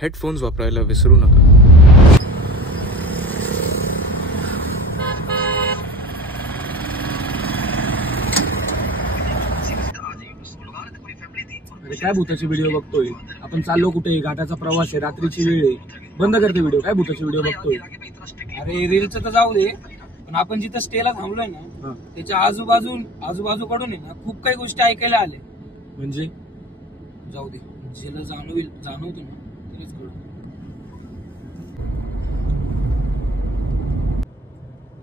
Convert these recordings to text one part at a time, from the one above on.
Headphones वापरायला विसरू नका. अरे काय भूताचे व्हिडिओ बघतोय आपण? चाललो कुठे? घाटाचा प्रवास आहे, रात्रीची वेळ आहे. बंद करते व्हिडिओ. काय भूताचे व्हिडिओ बघतोय? अरे रीलचं तर जाऊ दे, पण आपण जिथं स्टेला थांबलोय ना त्याच्या आजूबाजूकडून आहे ना खूप काही गोष्टी ऐकायला आल्या. म्हणजे जाऊ दे, ज्याला जाणवतो ना त्यालाच कळू.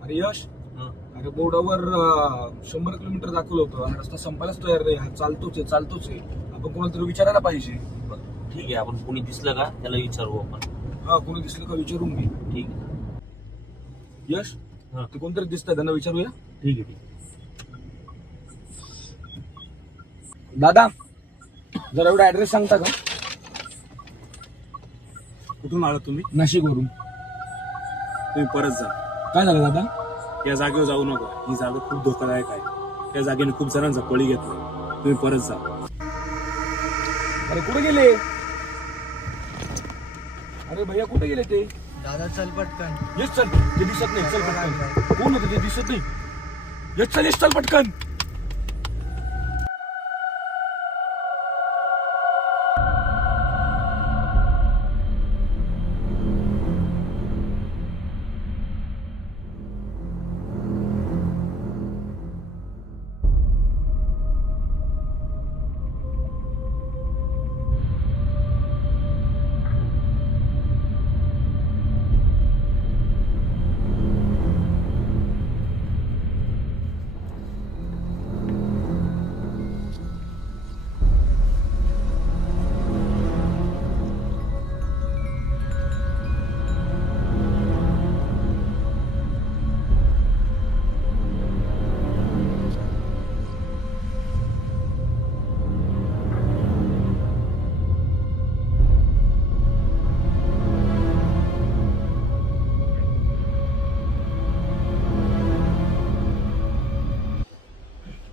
अरे यश, अरे बोर्डावर 100 किलोमीटर दाखवलं होतं आणि रस्ता संपायलाच तयार नाही. हा चालतोच आहे. आपण कोणाला तरी विचारायला पाहिजे. ठीक आहे, आपण कोणी दिसलं का त्याला विचारू आपण. हा, कोणी दिसलं का विचारून घे. ठीक आहे यश, ते कोणतरी दिसतंय, त्यांना विचारूया. ठीक आहे. दादा, जरा एवढा ऍड्रेस सांगता का? कुठून आलात तुम्ही? नाशिकवरून. तुम्ही परत जा. काय झालं दादा? या जागेवर जाऊ नका. ही जागा खूप धोकादायक आहे. त्या जागेने खूप जणांचा बळी घेतला. तुम्ही परत जा. अरे कुठे गेले? अरे भैया कुठे गेले ते? दादा चल पटकन. येस चल, ते दिसत नाही. चल पटकन. कोण होतं ते? दिसत नाही. येस चल पटकन.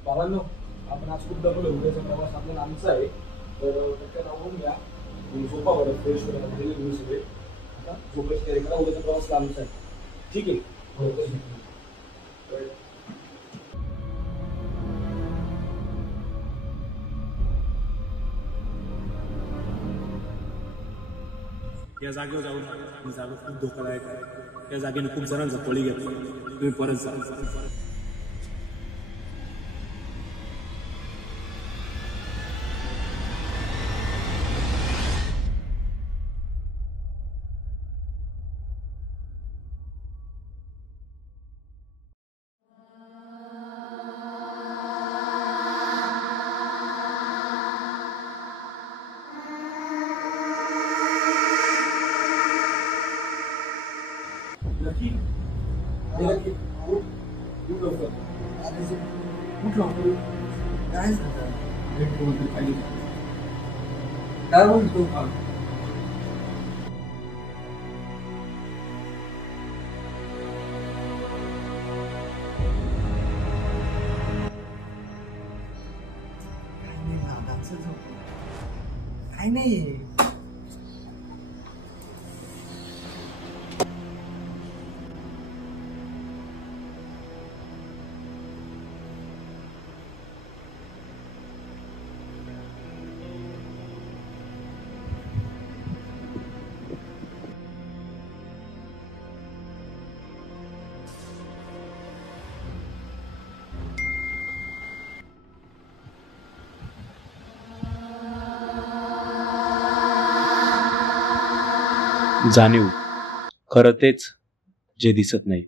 बाबांनो, आपण आज खूप दमलो. उद्याचा प्रवास आपला लांबचा आहे, तर पटकन आवरून घ्या. झोपा बरं, फ्रेश वगैरे झालेले तुम्ही सगळे. आता झोपायची तयारी करा. उद्याचा प्रवास लांबचा आहे. ठीक आहे. या जागेवर जाऊ नका. ही जागा खूप धोकादायक आहे. त्या जागेने खूप जणांचा बळी घेतला. तुम्ही परत जा. काय झालं? काय बोलतो? काय नाही. जाणीव, खरं तेच जे दिसत नाही.